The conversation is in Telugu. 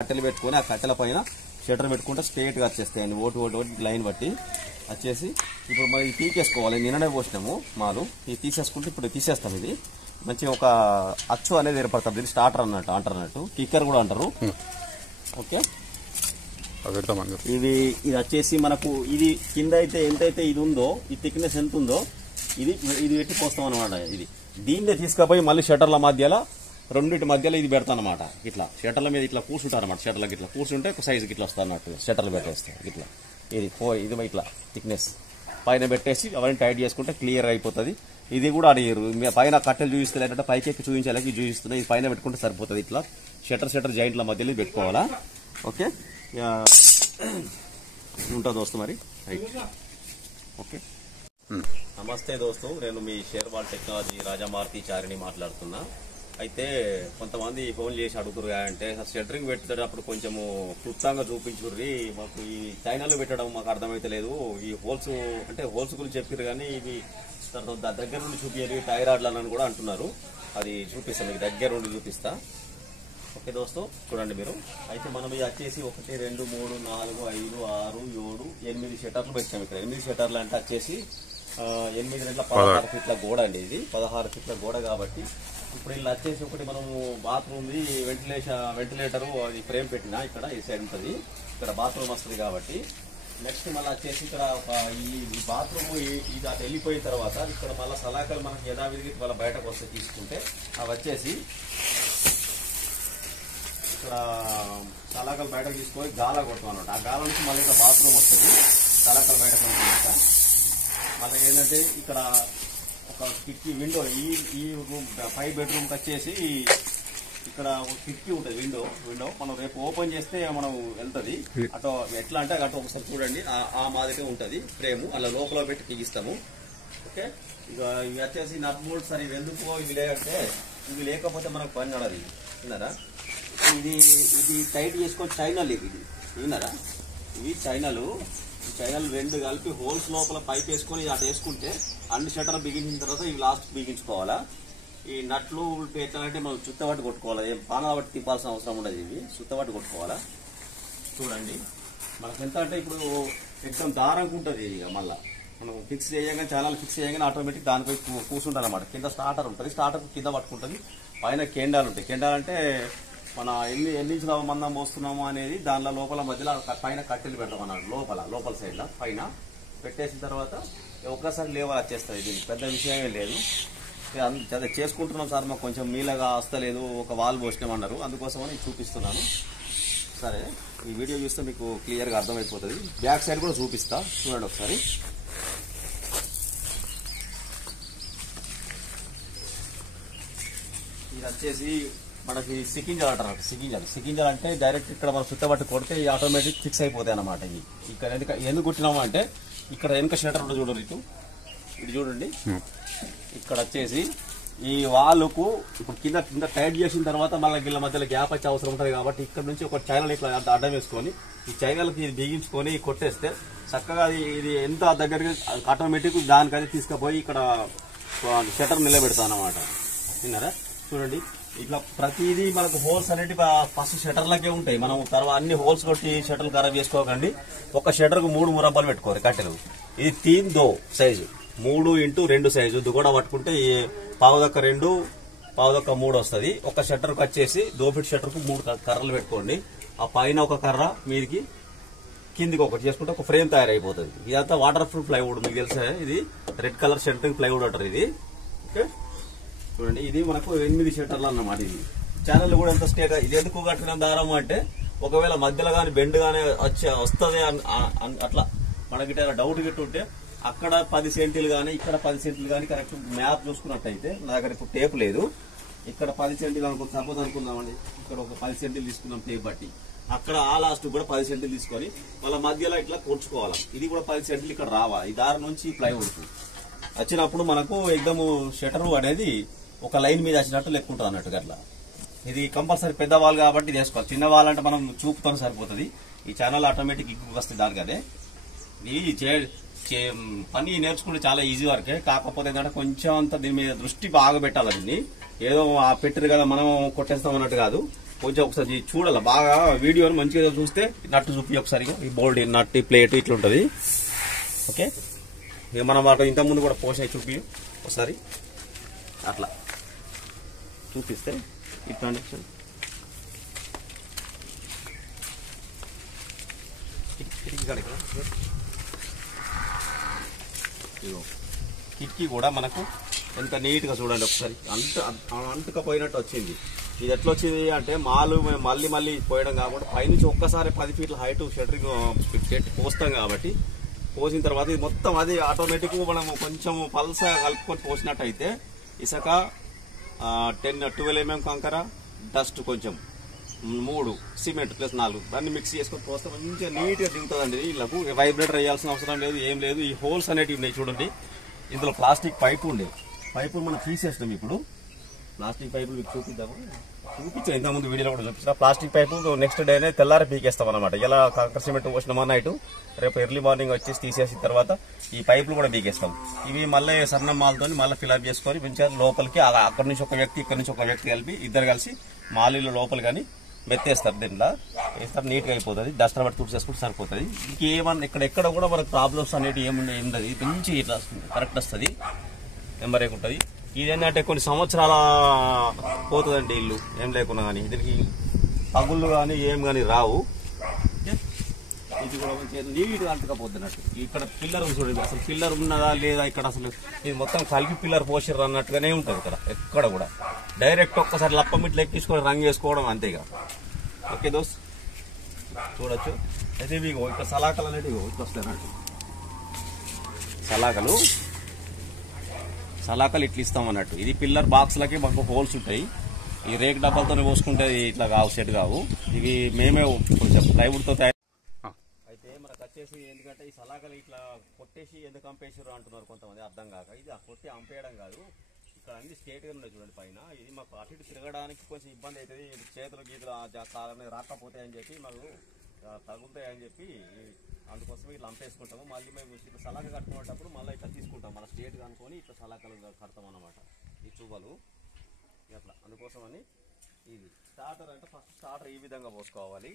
కట్టెలు పెట్టుకొని ఆ కట్టెల పైన షటర్ పెట్టుకుంటే స్ట్రేట్గా వచ్చేస్తాయండి. ఓటు లైన్ బట్టి వచ్చేసి ఇప్పుడు మనం ఇది తీసేసుకోవాలి. నిన్ననే పోసినాము మాలు, ఇది తీసేసుకుంటే ఇప్పుడు తీసేస్తాం. ఇది మంచిగా ఒక అచ్చు అనేది ఏర్పడుతుంది. దీన్ని స్టార్టర్ అంటారు, కిక్కర్ కూడా అంటారు. ఓకే, ఇది వచ్చేసి మనకు ఇది కింద అయితే ఎంతైతే ఇది ఉందో, ఈ థిక్నెస్ ఎంత ఉందో ఇది పెట్టి పోస్తాం అనమాట. ఇది దీన్నే తీసుకుపోయి మళ్ళీ షటర్ల మధ్యలో రెండింటి మధ్యలో ఇది పెడతాను అనమాట. ఇట్లా షటర్ల మీద ఇట్లా కూర్చుంటారు అనమాట. షటర్లకి ఇట్లా కూర్చుంటే ఒక సైజుకి ఇట్లా వస్తుంది అన్నట్టు. షటర్లు పెట్టేస్తాయి ఇట్లా, ఇది ఇట్లా థిక్నెస్ పైన పెట్టేసి అవన్నీ టైట్ చేసుకుంటే క్లియర్ అయిపోతుంది. ఇది కూడా అడిగారు పైన కట్టెలు చూపిస్తే ఏంటంటే పైకి ఎక్కి చూపించాలి, చూపిస్తున్నాయి. ఇది పైన పెట్టుకుంటే సరిపోతుంది. ఇట్లా షటర్ జాయింట్ల మధ్యలో పెట్టుకోవాలా. ఓకే, ఉంటుంది దోస్తు మరి. Right, okay. నమస్తే దోస్తు, నేను మీ షేర్వాల్ టెక్నాలజీ రాజామారుతి చారిని మాట్లాడుతున్నా. అయితే కొంతమంది ఫోన్ చేసి అడుగుతురు అంటే షటరింగ్ పెట్టేటప్పుడు కొంచెము క్లుప్తంగా చూపించుర్రి, మాకు ఈ చైనాలో పెట్టడం మాకు అర్థమైతే లేదు. ఈ హోల్స్ అంటే హోల్స్ గురించి చెప్పారు కానీ ఇవి దగ్గర నుండి చూపించారు టైరాడ్లని కూడా అంటున్నారు. అది చూపిస్తాను, మీకు దగ్గర నుండి చూపిస్తా. ఓకే దోస్తు, చూడండి మీరు. అయితే మనం ఇది వచ్చేసి 1 2 3 4 5 6 7 8 షటర్లు పెట్టాము. ఇక్కడ 8 షటర్లు అంటే వచ్చేసి 8 గంటల 16 ఫీట్ల గోడ అండి. ఇది 16 ఫీట్ల గోడ కాబట్టి ఇప్పుడు ఇలా వచ్చేసి ఒకటి మనము బాత్రూమ్ వెంటిలేటరు అది ఫ్రేమ్ పెట్టినా ఇక్కడ ఈ సైడ్ ఉంటుంది. ఇక్కడ బాత్రూమ్ వస్తుంది కాబట్టి నెక్స్ట్ మళ్ళీ వచ్చేసి ఇక్కడ ఈ బాత్రూమ్ ఇది అటు వెళ్ళిపోయిన తర్వాత ఇక్కడ మళ్ళీ సలాకలు మనకి యథావిధిగా మళ్ళీ బయటకు వస్తే తీసుకుంటే అవి వచ్చేసి ఇక్కడ సలాకలు బయటకు తీసుకొని గాలా కొడతాం అనమాట. ఆ గాల నుంచి మళ్ళీ ఇక్కడ బాత్రూమ్ వస్తుంది. సలాకలు బయటకు వస్తుంది. మళ్ళీ ఏంటంటే ఇక్కడ ఒక కిటికీ విండో, ఈ రూమ్ 5 బెడ్రూమ్కి వచ్చేసి ఇక్కడ ఒక కిటికీ ఉంటుంది. విండో మనం రేపు ఓపెన్ చేస్తే మనం వెళ్తుంది. అటు ఎట్లా అంటే అటు ఒకసారి చూడండి, ఆ మాదిరిగా ఉంటుంది ఫ్రేమ్. అలా లోపల పెట్టి బిగిస్తాము. ఓకే, ఇక ఇవి వచ్చేసి నట్ బోల్ట్ సరే ఎందుకో ఇవి లేదంటే ఇవి లేకపోతే మనకు పని నడది. విన్నారా, ఇది టైట్ చేసుకొని చైనాలు ఇది విన్నారా, ఇవి చైనాలు 2 కలిపి హోల్స్ లోపల పైప్ వేసుకొని అటు వేసుకుంటే అన్ని షటర్ బిగించిన తర్వాత ఇవి లాస్ట్ బిగించుకోవాలా. ఈ నట్లు ఎట్లంటే మనం చుత్తబట్టి కొట్టుకోవాలి. ఏం పానాలు బట్టి తిప్పాల్సిన అవసరం ఉండదు. ఇవి చుత్తబట్టి కొట్టుకోవాలా. చూడండి మనకు ఎంత అంటే ఇప్పుడు ఎక్దం దారంగా ఉంటుంది. ఇక మళ్ళీ మనం ఫిక్స్ చేయగానే ఛానల్ ఫిక్స్ చేయగానే ఆటోమేటిక్ దానిపై కూర్చుంటారు అనమాట. కింద స్టార్టర్ ఉంటుంది, స్టార్టర్ కింద పట్టుకుంటుంది. పైన కేండాలు ఉంటాయి. కేండాలంటే మన ఎన్ని ఇంచుల మందం పోస్తున్నాము అనేది దానిలో లోపల మధ్యలో పైన కట్టెలు పెడతాం అన్నాడు. లోపల సైడ్లో పైన పెట్టేసిన తర్వాత ఒక్కసారి లేవల్ వచ్చేస్తుంది. దీనికి పెద్ద విషయమే లేదు. అదే చేసుకుంటున్నాం సార్, మాకు కొంచెం మీలగా వస్తలేదు, ఒక వాల్ పోసినామన్నారు, అందుకోసమని చూపిస్తున్నాను. సరే, ఈ వీడియో చూస్తే మీకు క్లియర్గా అర్థమైపోతుంది. బ్యాక్ సైడ్ కూడా చూపిస్తా, చూడండి ఒకసారి. ఇది వచ్చేసి మనకి సికింజల్ అంటారు. సికింజల్ అంటే డైరెక్ట్ ఇక్కడ మనం చుట్టబట్టి కొడితే ఆటోమేటిక్ ఫిక్స్ అయిపోతాయి అన్నమాట. ఇవి ఇక్కడ ఎందుకు కుట్టినాము అంటే ఇక్కడ వెనుక షటర్ ఉంటుంది చూడండి, ఇటు చూడండి. ఇక్కడ వచ్చేసి ఈ వాలుకు ఇప్పుడు కింద టైట్ చేసిన తర్వాత మళ్ళీ గిళ్ళ మధ్యలో గ్యాప్ వచ్చే అవసరం ఉంటుంది కాబట్టి ఇక్కడ నుంచి ఒక చైనల్ ఇట్లా అడ్డం వేసుకొని ఈ చైనల్కి ఇది బిగించుకొని కొట్టేస్తే చక్కగా ఇది ఎంత దగ్గరికి ఆటోమేటిక్ దానికది తీసుకుపోయి ఇక్కడ షటర్ నిలబెడతాం అన్నమాట. విన్నారా, చూడండి. ఇట్లా ప్రతిదీ మనకు హోల్స్ అనేవి ఫస్ట్ షటర్లకే ఉంటాయి. మనం తర్వాత అన్ని హోల్స్ కొట్టి షటర్లు ఖరాబ్ చేసుకోకండి. ఒక షటర్కు 3 మురబ్బాలు పెట్టుకోవాలి కట్టెలు. ఇది 3 2 సైజు, 3x2 సైజు. ఇది కూడా పట్టుకుంటే 1/2 1/3 వస్తుంది. ఒక షటర్కి వచ్చేసి 2 ఫీట్ షటర్కు 3 కర్రలు పెట్టుకోండి. ఆ పైన ఒక కర్ర మీదికి కిందికి ఒకటి చేసుకుంటే ఒక ఫ్రేమ్ తయారైపోతుంది. ఇదంతా వాటర్ ప్రూఫ్ ప్లైవుడ్, మీకు తెలుసా, ఇది రెడ్ కలర్ షటరింగ్ ప్లైవుడ్ అంటారు ఇది. ఓకే, చూడండి. ఇది మనకు 8 షటర్లు అన్నమాట. ఇది ఛానల్ కూడా ఎంత స్టేట్. ఇది ఎందుకు కట్టిన దారం అంటే ఒకవేళ మధ్యలో కానీ బెండ్ కానీ వస్తుంది అట్లా మనకి డౌట్ గిట్టుంటే అక్కడ 10 సెంటీలు కానీ ఇక్కడ 10 సెంటీలు కానీ కరెక్ట్ మ్యాప్ చూసుకున్నట్టయితే, నా దగ్గర ఇప్పుడు టేప్ లేదు, ఇక్కడ 10 సెంటీలు అనుకుంటాం, సపోజ్ అనుకుందామండి. ఇక్కడ ఒక 10 సెంటీలు తీసుకున్నాం టేప్ బట్టి, అక్కడ ఆ లాస్ట్ కూడా 10 సెంటీలు తీసుకొని వాళ్ళ మధ్యలో ఇట్లా కూర్చుకోవాలి. ఇది కూడా 10 సెంటీలు ఇక్కడ రావాలి. ఈ దారి నుంచి ప్లైవుడ్ వచ్చినప్పుడు మనకు ఎగ్దము షటరు అనేది ఒక లైన్ మీద వచ్చినట్టు లెక్కుంటుంది అన్నట్టు. అట్లా ఇది కంపల్సరీ పెద్ద వాల్ కాబట్టి ఇది వేసుకోవాలి. చిన్న వాల్ అంటే మనం చూపుతో సరిపోతుంది. ఈ ఛానల్ ఆటోమేటిక్ ఎక్కువ వస్తుంది దానికి. అదే ఈ పని నేర్చుకుంటే చాలా ఈజీ వరకే. కాకపోతే ఏంటంటే కొంచెం అంత దీని మీద దృష్టి బాగా పెట్టాలి. దీన్ని ఏదో పెట్టరు కదా మనం కొట్టేస్తాం అన్నట్టు కాదు. కొంచెం ఒకసారి చూడాలి బాగా వీడియోని మంచిగా చూస్తే నట్టు చూపి ఒకసారి ఈ బోల్డ్ నట్టు ప్లేట్ ఇట్లా ఉంటుంది. ఓకే, ఇక మనం ఇంత ముందు కూడా పోసాయి చూపి ఒకసారి అట్లా చూపిస్తే ఇట్లా కిటికీ కూడా మనకు ఎంత నీట్ గా చూడండి ఒకసారి, అంటుకపోయినట్టు వచ్చింది. ఇది ఎట్లా వచ్చింది అంటే మళ్ళీ మళ్ళీ పోయడం కాకుండా పైనుంచి ఒక్కసారి 10 ఫీట్ల హైట్ షట్టరింగ్ పెట్టి పోస్తాం కాబట్టి పోసిన తర్వాత ఇది మొత్తం అది ఆటోమేటిక్ మనం కొంచెం పల్స కలుపుకొని పోసినట్టు అయితే ఇసుక 12 mm కంకర డస్ట్ కొంచెం 3 సిమెంట్ ప్లస్ 4 దాన్ని మిక్స్ చేసుకొని పోస్తే మంచిగా నీట్ గా దిగుతుందండి. వీళ్ళకు వైబ్రేటర్ వేయాల్సిన అవసరం లేదు, ఏం లేదు. ఈ హోల్స్ అనేటివి ఉన్నాయి చూడండి, ఇందులో ప్లాస్టిక్ పైపు ఉండేది, పైపులు మనం తీసేస్తాం. ఇప్పుడు ప్లాస్టిక్ పైపులు మీకు చూపిద్దాము, చూపించాం ఇంతకుముందు వీడియోలో కూడా చూపించిన. ప్లాస్టిక్ పైపు నెక్స్ట్ డేనే తెల్లారి పీకేస్తాం అనమాట. ఇలా కంకర సిమెంట్ పోసినామా నైట్, రేపు ఎర్లీ మార్నింగ్ వచ్చేసి తీసేసిన తర్వాత ఈ పైపులు కూడా పీకేస్తాం. ఇవి మళ్ళీ సన్నం మాలతో మళ్ళీ ఫిల్అప్ చేసుకొని మంచిగా లోపలికి అక్కడి నుంచి ఒక వ్యక్తి ఇక్కడ నుంచి ఒక వ్యక్తి కలిపి ఇద్దరు కలిసి మాలీలో లోపలి కానీ మెత్తేస్తారు, దీంట్లో వేస్తారు, నీట్ గా అయిపోతుంది. డస్టర్ బట్టి తుడిచేసుకుంటే సరిపోతుంది. ఇంకేమన్నా ఎక్కడ కూడా మనకు ప్రాబ్లమ్స్ అనేవి ఏముండదు, మంచి ఇట్లా కరెక్ట్ వస్తుంది, నెంబర్ ఉంటుంది. ఇదేంటంటే కొన్ని సంవత్సరాల పోతుందండి ఇల్లు ఏం లేకున్నా కానీ, దీనికి పగుళ్ళు కానీ ఏం కానీ రావు. ఇది కూడా మంచిగా నీట్గా అంటుకపోతున్నట్టు. ఇక్కడ పిల్లర్ చూడండి, అసలు పిల్లర్ ఉన్నదా లేదా ఇక్కడ, అసలు ఇది మొత్తం కలిపి పిల్లర్ పోసిర్రు అన్నట్టుగానే ఉంటుంది. ఇక్కడ ఎక్కడ కూడా డైరెక్ట్ ఒక్కసారి లప్పమిట్లు ఎక్కించుకొని రంగు వేసుకోవడం అంతేగా. ఓకే దోస్త్, చూడొచ్చు. అయితే ఇవి ఇక్కడ సలాకలు అనేవి ఇట్లా వస్తాయి అన్నట్టు. సలాకలు ఇట్లా ఇస్తాం అన్నట్టు. ఇది పిల్లర్ బాక్స్లకి మాకు హోల్స్ ఉంటాయి. ఈ రేక్ డబ్బాలతో పోసుకుంటే ఇట్లా కావు, సెట్ కావు. ఇవి మేమే కొంచెం ప్లైవుడ్తో తయారు. అయితే మనకు వచ్చేసి ఎందుకంటే ఈ సలాకలు ఇట్లా కొట్టేసి ఎందుకు అంపేసారు అంటున్నారు కొంతమంది, అర్థం కాక. ఇది కొట్టి అంపేయడం కాదు, ఇక్కడ అన్ని స్ట్రేట్ గా ఉన్నాయి చూడండి పైన. ఇది మాకు అటు ఇటు తిరగడానికి కొంచెం ఇబ్బంది అవుతుంది, చేతులు గీతులు కాలని రాకపోతాయి అని చెప్పి, మాకు తగులుతాయి అని చెప్పి అందుకోసం ఇట్లా అంపేసుకుంటాము. మళ్ళీ మేము ఇట్లా సలాక కట్టుకునేటప్పుడు మళ్ళీ ఇట్లా తీసుకుంటాం, మన స్ట్రేట్ గా అనుకొని ఇట్లా సలాకలు కడతాం అన్నమాట. ఈ చూబలు అట్లా అందుకోసం అని. ఇది స్టార్టర్ అంటే ఫస్ట్ స్టార్టర్ ఈ విధంగా పోసుకోవాలి.